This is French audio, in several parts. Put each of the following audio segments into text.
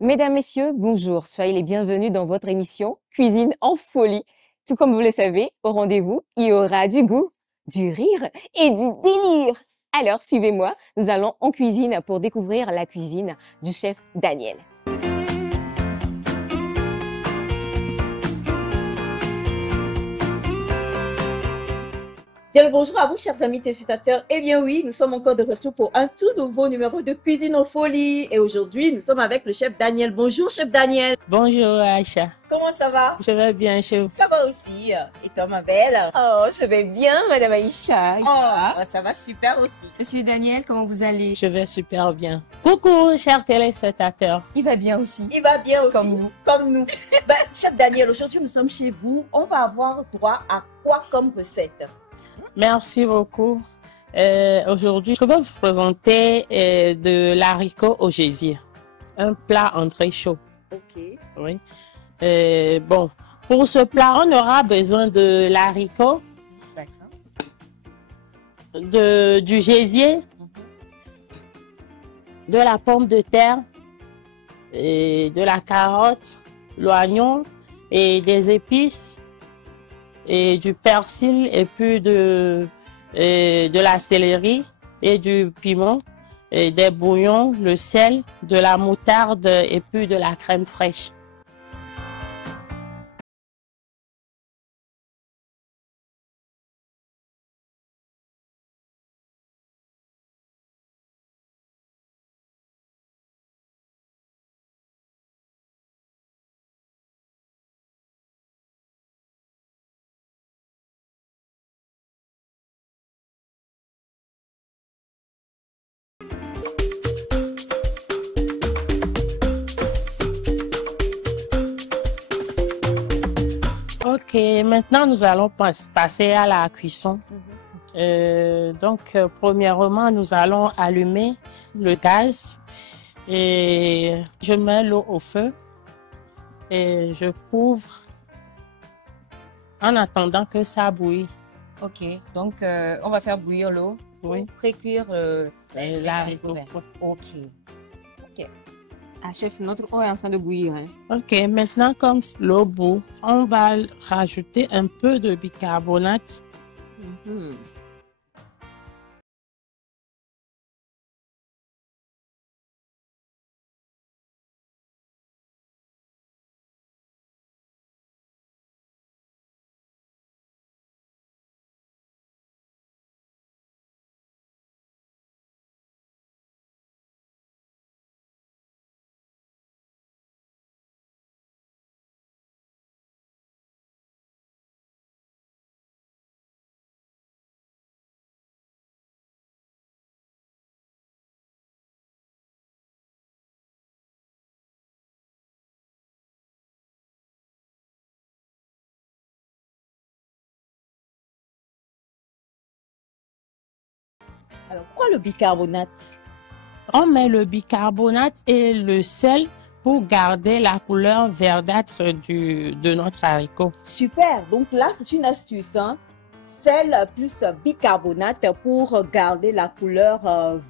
Mesdames, Messieurs, bonjour. Soyez les bienvenus dans votre émission Cuisine en folie. Tout comme vous le savez, au rendez-vous, il y aura du goût, du rire et du délire. Alors, suivez-moi, nous allons en cuisine pour découvrir la cuisine du chef Daniel. Bien le bonjour à vous, chers amis téléspectateurs. Eh bien oui, nous sommes encore de retour pour un tout nouveau numéro de Cuisine en folie. Et aujourd'hui, nous sommes avec le chef Daniel. Bonjour, chef Daniel. Bonjour Aïcha, Comment ça va? je vais bien chef. Ça va aussi. Et toi, ma belle? Oh, je vais bien, Madame Aïcha. Oh, ça va super aussi. Monsieur Daniel, comment vous allez? Je vais super bien. Coucou chers téléspectateurs. Il va bien aussi. Il va bien aussi. Comme vous. Comme nous. Ben, chef Daniel, aujourd'hui, nous sommes chez vous. On va avoir droit à quoi comme recette? Merci beaucoup. Aujourd'hui, je vais vous présenter de l'haricot au gésier. Un plat entrée chaud. Ok. Oui. Bon, pour ce plat, on aura besoin de l'haricot, D'accord. du gésier, de la pomme de terre, et de la carotte, l'oignon et des épices et du persil et puis de la céleri et du piment et des bouillons, le sel, de la moutarde et puis de la crème fraîche. Ok, maintenant nous allons passer à la cuisson. Premièrement, nous allons allumer le gaz et je mets l'eau au feu et je couvre en attendant que ça bouille. Ok, donc on va faire bouillir l'eau Oui. pour pré-cuire les haricots verts. Ok. Ok. Ah, chef, notre eau est en train de bouillir. Hein. Ok, maintenant comme l'eau bout, on va rajouter un peu de bicarbonate. Mhm. Alors, pourquoi le bicarbonate? On met le bicarbonate et le sel pour garder la couleur verdâtre de notre haricot. Super. Donc là, c'est une astuce, hein? Sel plus bicarbonate pour garder la couleur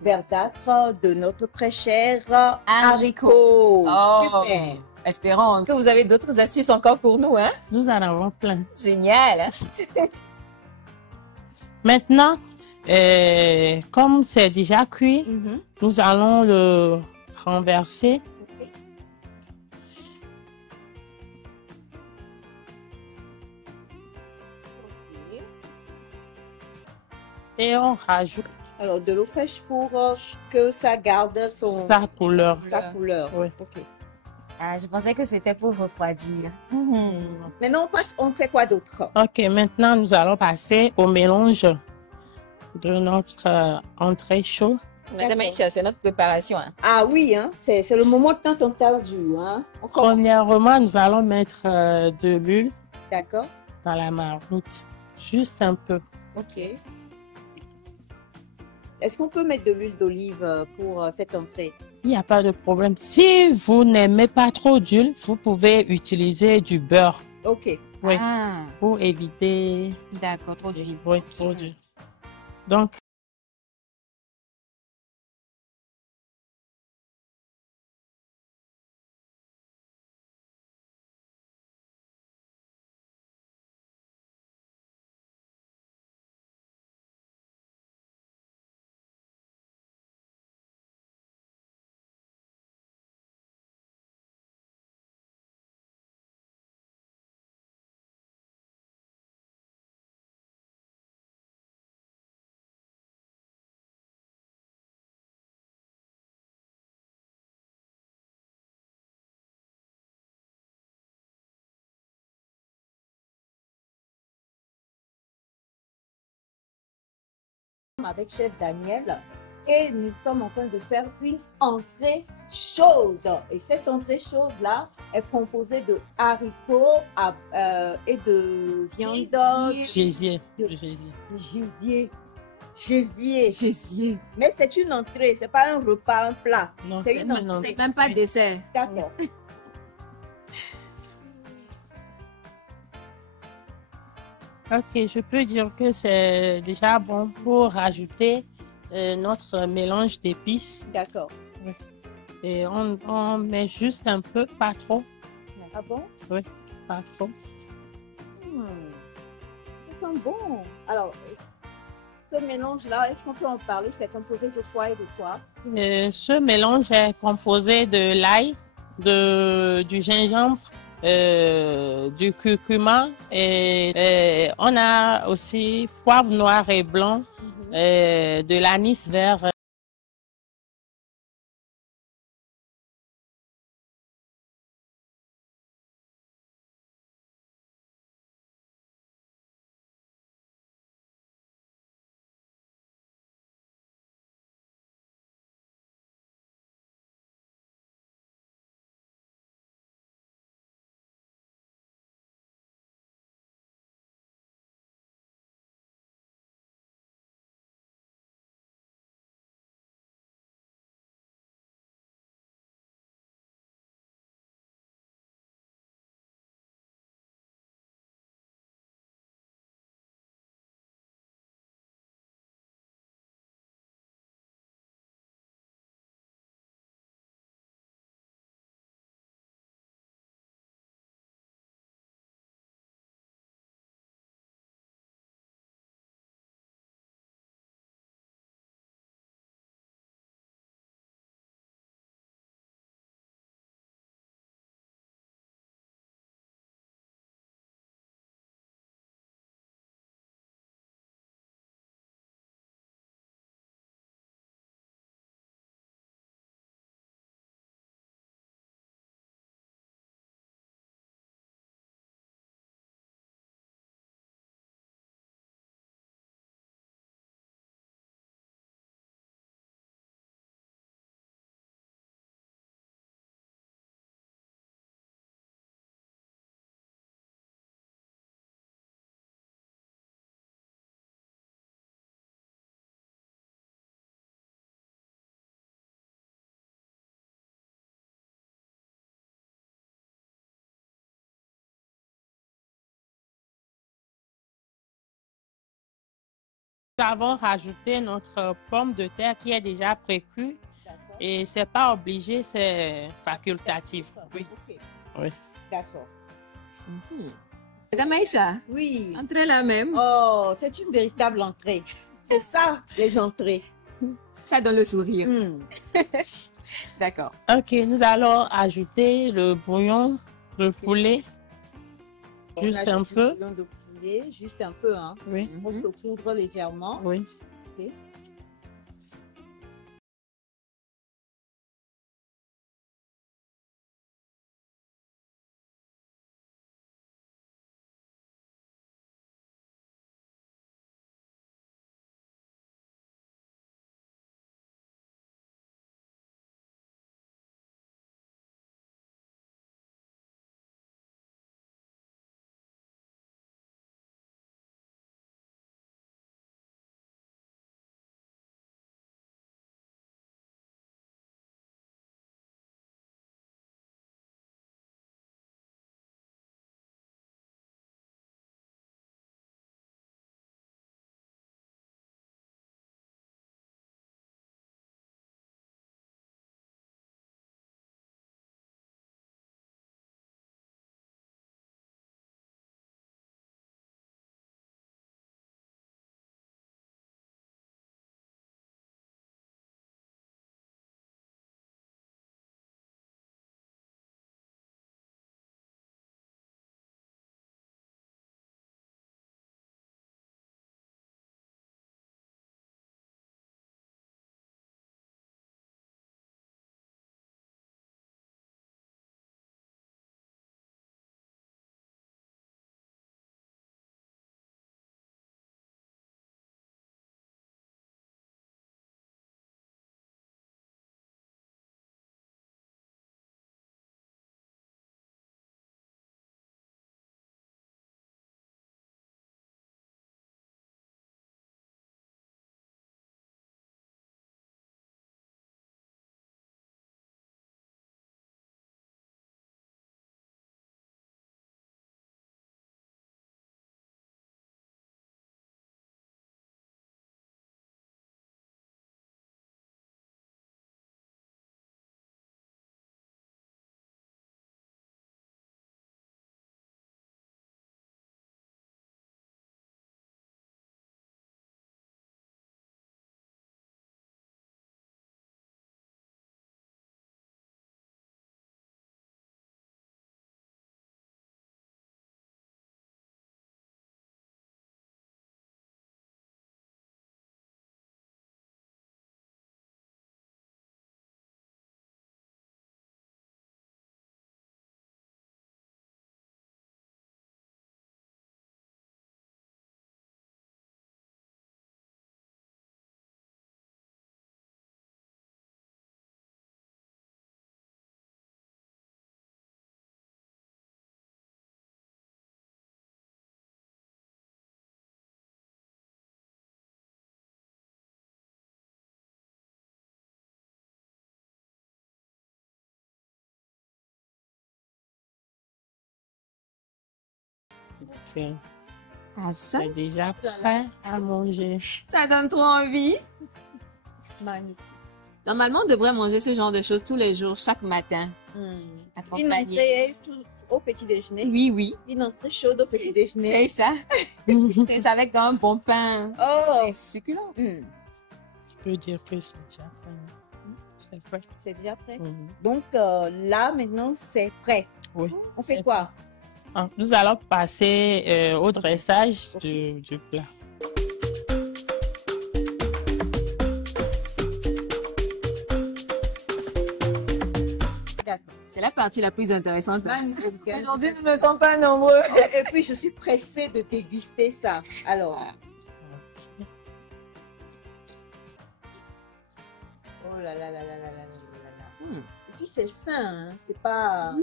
verdâtre de notre très cher haricot. Oh, Super. espérons que vous avez d'autres astuces encore pour nous. Hein? Nous en avons plein. Génial. Hein? Maintenant, comme c'est déjà cuit, Mhm. nous allons le renverser. Et on rajoute Alors, de l'eau fraîche pour que ça garde sa couleur. sa couleur. Oui. Ok. Ah, je pensais que c'était pour refroidir. Maintenant, on fait quoi d'autre? Ok, maintenant nous allons passer au mélange de notre entrée chaud. Madame Aïcha, c'est notre préparation. Hein? Ah oui, hein, c'est le moment tant entendu. Hein. Premièrement, nous allons mettre de l'huile D'accord. dans la marmite, juste un peu. Ok. Est-ce qu'on peut mettre de l'huile d'olive pour cette entrée? Il n'y a pas de problème. Si vous n'aimez pas trop d'huile, vous pouvez utiliser du beurre. Ok. Oui, Ah, pour éviter. d'accord, trop d'huile. Oui, trop d'huile. Donc, avec chef Daniel et nous sommes en train de faire une entrée chaude. Et cette entrée chaude-là est composée de haricots et de viande Gésier. de Gésier. gésier. Gésier. Jésus. Mais c'est une entrée, c'est pas un repas, un plat. Non, C'est une entrée. C'est même pas dessert. D'accord. Ok, je peux dire que c'est déjà bon pour rajouter notre mélange d'épices. D'accord. Et on met juste un peu, pas trop, Ah bon? pas trop. Ça sent bon. Alors, ce mélange-là, est-ce qu'on peut en parler? C'est composé de quoi et de quoi? Ce mélange est composé de l'ail, du gingembre, du curcuma et on a aussi poivre noir et blanc, de l'anis vert. Nous avons rajouté notre pomme de terre qui est déjà précue D'accord. et c'est pas obligé, c'est facultatif. Oui. Ok. Oui. D'accord. Madame Aïcha, Oui. entrez là même. Oh, c'est une véritable entrée. C'est ça, les entrées. Ça donne le sourire. Hmm. D'accord. Ok, nous allons ajouter le bouillon de poulet, juste On un ajoute du peu. bouillon de poulet, juste un peu, hein. Oui. On saupoudre légèrement. Oui. Ok. Ok. Ah, ça, C'est déjà prêt à manger. ça donne trop envie. Magnifique. Normalement, on devrait manger ce genre de choses tous les jours, chaque matin. Une Accompagné. entrée au petit déjeuner. Oui, oui. Une entrée chaude au petit déjeuner. C'est ça. C'est avec un bon pain. Oh. C'est succulent. Je peux dire que c'est déjà prêt. C'est prêt. C'est déjà prêt. Mhm. Donc là, maintenant, c'est prêt. Oui. On fait c'est quoi? Ah, nous allons passer au dressage du plat. C'est la partie la plus intéressante. Magnifique. Aujourd'hui, nous ne sommes pas nombreux. Et puis, je suis pressée de déguster ça. Alors. Oh là là là là là là là là là. Et puis, c'est sain, hein. C'est pas...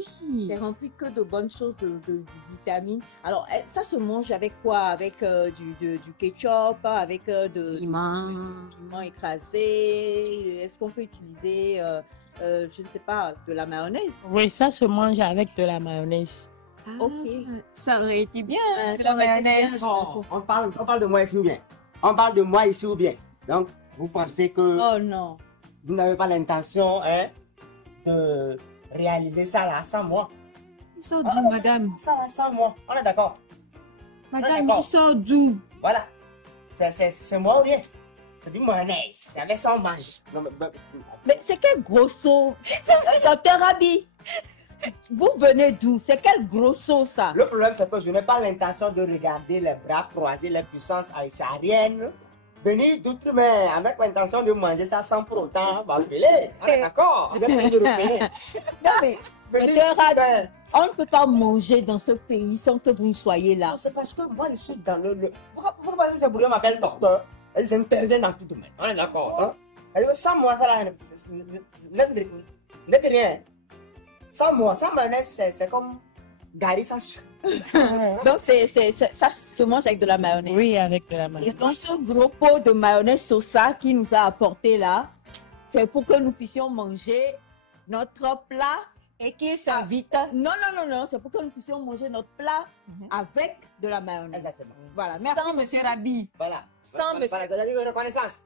C'est rempli que de bonnes choses, de vitamines. Alors, ça se mange avec quoi? Avec du ketchup, avec piment écrasé. Est-ce qu'on peut utiliser, je ne sais pas, de la mayonnaise? Oui, ça se mange avec de la mayonnaise. Ok. Ça aurait été bien, de ça la aurait été mayonnaise. bien. Oh, on parle de moi ici ou bien? On parle de moi ici ou bien? Donc, vous pensez que Oh non. vous n'avez pas l'intention de réaliser ça là sans moi? Il sort d'où, madame? Ça là sans moi, on est d'accord? Madame, d'accord. il sort d'où? Voilà. C'est moi ou rien? C'est du mayonnaise. C'est avec ça on mange. Non, Mais c'est quel grosso? Docteur Rabi, vous venez d'où? C'est quel grosso ça? le problème, c'est que je n'ai pas l'intention de regarder les bras croisés, les puissances algériennes venir d'outre-mer avec l'intention de manger ça sans pour autant m'appeler. On est d'accord? Je vais venir de repérer. Non mais, docteur Rabi, on ne peut pas manger dans ce pays sans que vous ne soyez là. Non, c'est parce que moi, je suis dans Pourquoi parce que ces bourgeois m'appellent docteur? Ils interviennent dans tout domaine. On est d'accord, hein? Alors, sans moi, ça là, n'est rien. Sans moi, sans mayonnaise, c'est comme Gary sans sucre. Donc ça se mange avec de la mayonnaise. Oui, avec de la Et mayonnaise. donc ce gros pot de mayonnaise sosa qui nous a apporté là, c'est pour que nous puissions manger notre plat. Et qui s'invite? Non, c'est pour que nous puissions manger notre plat avec de la mayonnaise. Exactement. Voilà, merci. Sans monsieur Rabi. Voilà. Sans monsieur. Voilà, c'est-à-dire reconnaissance.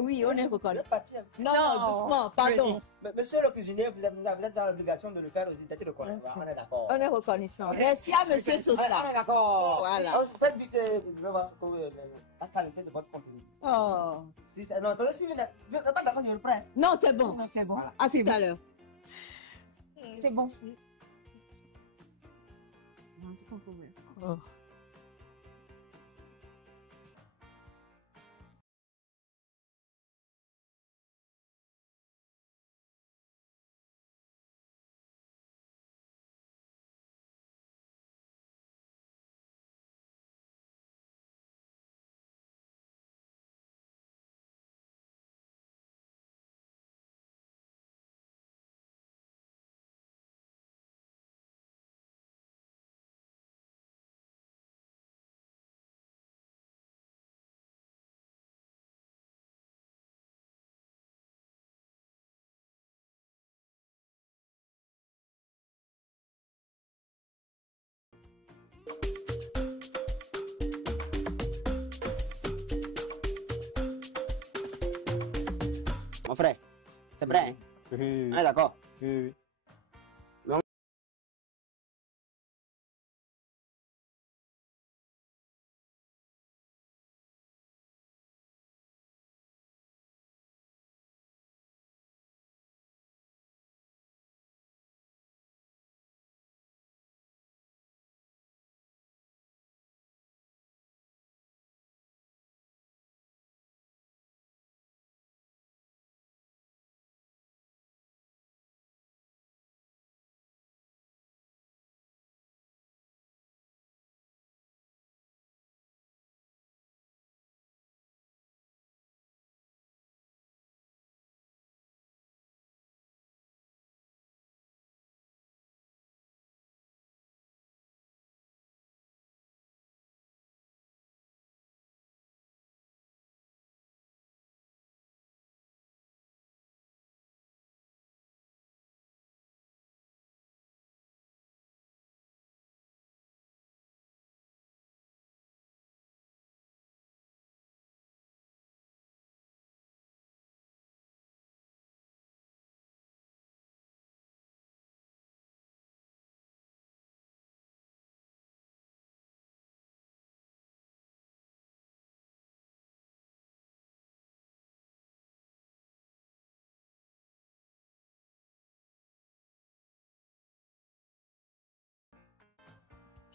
Oui, on est reconnu. Parti. Non, Non. doucement, pardon. Monsieur le cuisinier, vous êtes dans l'obligation de le faire aussi, d'être reconnaissant. On est d'accord. On est reconnaissant. Merci à monsieur On Sosa. est d'accord. Voilà. Faites vite, je vais voir la qualité de votre contenu. Oh. Non, parce que si vous n'êtes pas d'accord, je le prends. Non, c'est bon. Non, c'est bon. Voilà. À tout à l'heure. C'est bon. Non, c'est qu'on peut voir. Oh. Mon frère, c'est vrai, hein? On est d'accord.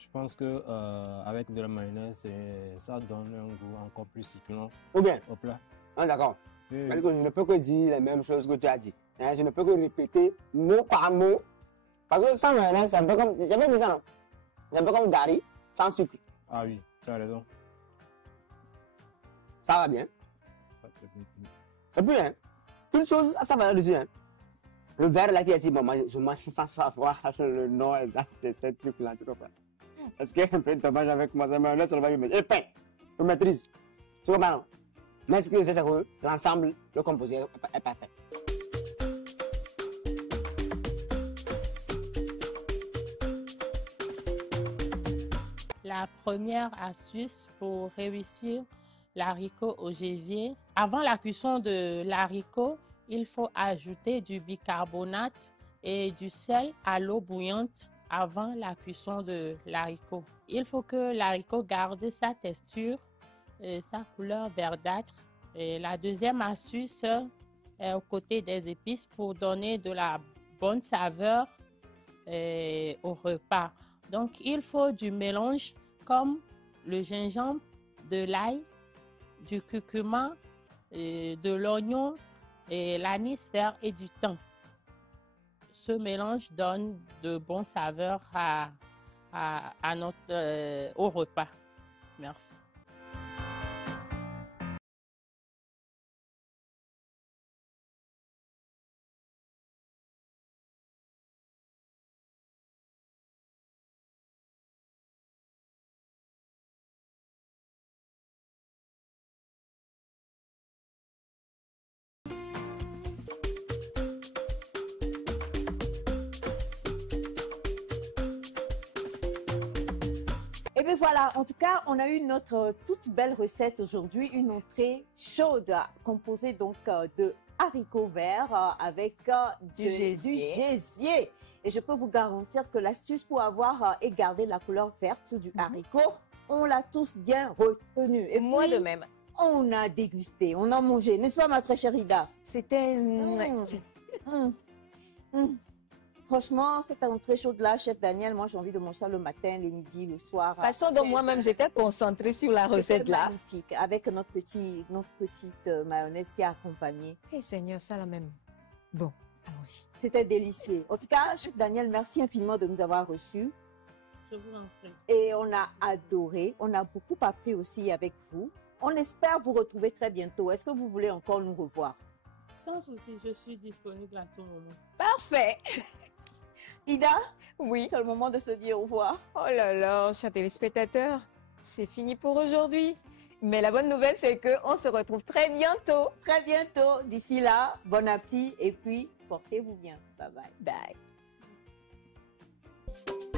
Je pense que avec de la mayonnaise, ça donne un goût encore plus succulent Ou bien, au plat. ah, d'accord. Oui, C'est-à-dire que je ne peux que dire les mêmes choses que tu as dit. Hein, je ne peux que répéter mot par mot. Parce que sans mayonnaise, c'est un peu comme, j'avais dit ça, non? C'est un peu comme Gary, sans sucre. Ah oui, tu as raison. Ça va bien. Et puis, hein, toute chose, ça va dessus, hein. Le verre là qui est ici, bon, moi, je mange sans savoir le nom exact de ce truc-là, tu comprends? Parce que un peu de dommage avec moi, ça mayonnaise, ça va me mettre. Et pain, je maîtrise. Tu comprends, non? Mais ce que je sais, c'est que l'ensemble, le composé est parfait. La première astuce pour réussir l'haricot au gésier, avant la cuisson de l'haricot, il faut ajouter du bicarbonate et du sel à l'eau bouillante avant la cuisson de l'haricot. Il faut que l'haricot garde sa texture et sa couleur verdâtre. Et la deuxième astuce est aux côtés des épices pour donner de la bonne saveur au repas. Donc, il faut du mélange comme le gingembre, de l'ail, du curcuma, de l'oignon, et l'anis vert et du thym. Ce mélange donne de bonnes saveurs au repas. Merci. Et bien voilà, en tout cas, on a eu notre toute belle recette aujourd'hui, une entrée chaude composée donc de haricots verts avec du gésier. Et je peux vous garantir que l'astuce pour avoir et garder la couleur verte du haricot, on l'a tous bien retenu. Et Moi puis, de même. on a dégusté, on a mangé, n'est-ce pas ma très chère Ida? C'était... Franchement, cette entrée chaude-là, chef Daniel, moi j'ai envie de manger ça le matin, le midi, le soir. Façon dont moi-même j'étais concentrée sur la recette là. Magnifique, avec notre petite mayonnaise qui a accompagné. Eh Seigneur, ça la même. Bon, allons-y. C'était délicieux. En tout cas, chef Daniel, merci infiniment de nous avoir reçus. Je vous en prie. Et on a adoré, on a beaucoup appris aussi avec vous. On espère vous retrouver très bientôt. Est-ce que vous voulez encore nous revoir? Sans souci, je suis disponible à tout moment. Parfait. Ida, Oui. c'est le moment de se dire au revoir. Oh là là, chers téléspectateurs, c'est fini pour aujourd'hui. Mais la bonne nouvelle, c'est qu'on se retrouve très bientôt. Très bientôt. D'ici là, bon appétit et puis portez-vous bien. Bye bye. Bye.